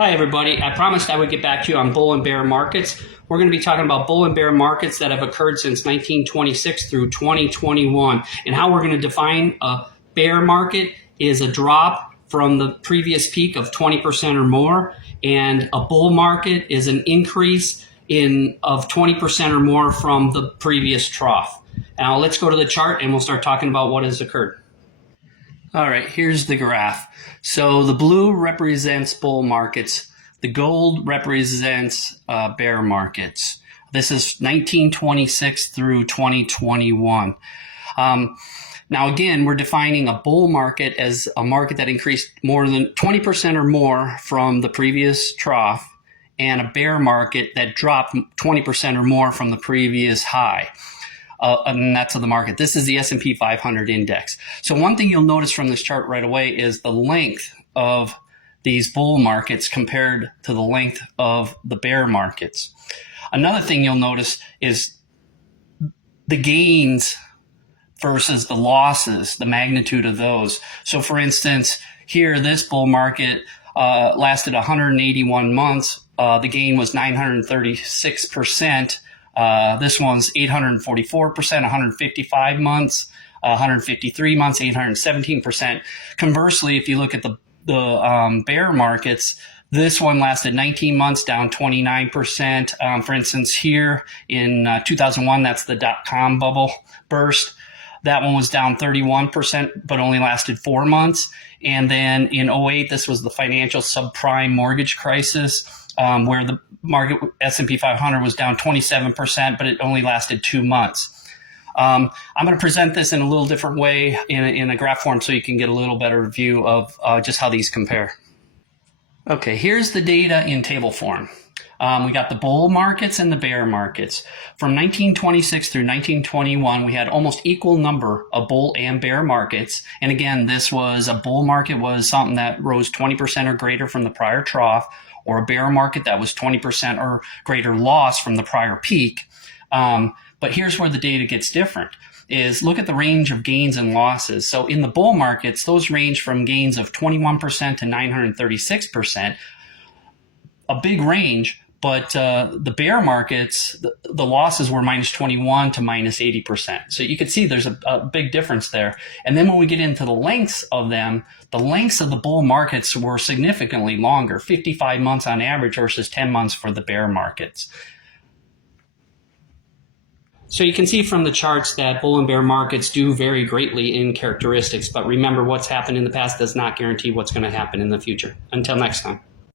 Hi everybody, I promised I would get back to you on bull and bear markets. We're going to be talking about bull and bear markets that have occurred since 1926 through 2021. And how we're going to define a bear market is a drop from the previous peak of 20% or more. And a bull market is an increase of 20% or more from the previous trough. Now let's go to the chart and we'll start talking about what has occurred. All right, here's the graph. So the blue represents bull markets. The gold represents bear markets. This is 1926 through 2021. Now, again, we're defining a bull market as a market that increased more than 20% or more from the previous trough, and a bear market that dropped 20% or more from the previous high. And that's of the market. This is the S&P 500 index. So one thing you'll notice from this chart right away is the length of these bull markets compared to the length of the bear markets. Another thing you'll notice is the gains versus the losses, the magnitude of those. So for instance, here, this bull market lasted 181 months. The gain was 936%. This one's 844%, 155 months, 153 months, 817%. Conversely, if you look at the bear markets, this one lasted 19 months, down 29%. For instance, here in 2001, that's the dot-com bubble burst. That one was down 31%, but only lasted 4 months. And then in 2008, this was the financial subprime mortgage crisis, where the market S&P 500 was down 27%, but it only lasted 2 months. I'm going to present this in a little different way in a graph form so you can get a little better view of just how these compare. Okay, here's the data in table form. We got the bull markets and the bear markets. From 1926 through 1921, we had almost equal number of bull and bear markets. And again, this was a bull market was something that rose 20% or greater from the prior trough, or a bear market that was 20% or greater loss from the prior peak. But here's where the data gets different, is look at the range of gains and losses. So in the bull markets, those range from gains of 21% to 936%, a big range. But the bear markets, the losses were minus 21 to minus 80%. So you can see there's a big difference there. And then when we get into the lengths of them, the lengths of the bull markets were significantly longer, 55 months on average versus 10 months for the bear markets. So you can see from the charts that bull and bear markets do vary greatly in characteristics. But remember, what's happened in the past does not guarantee what's going to happen in the future. Until next time.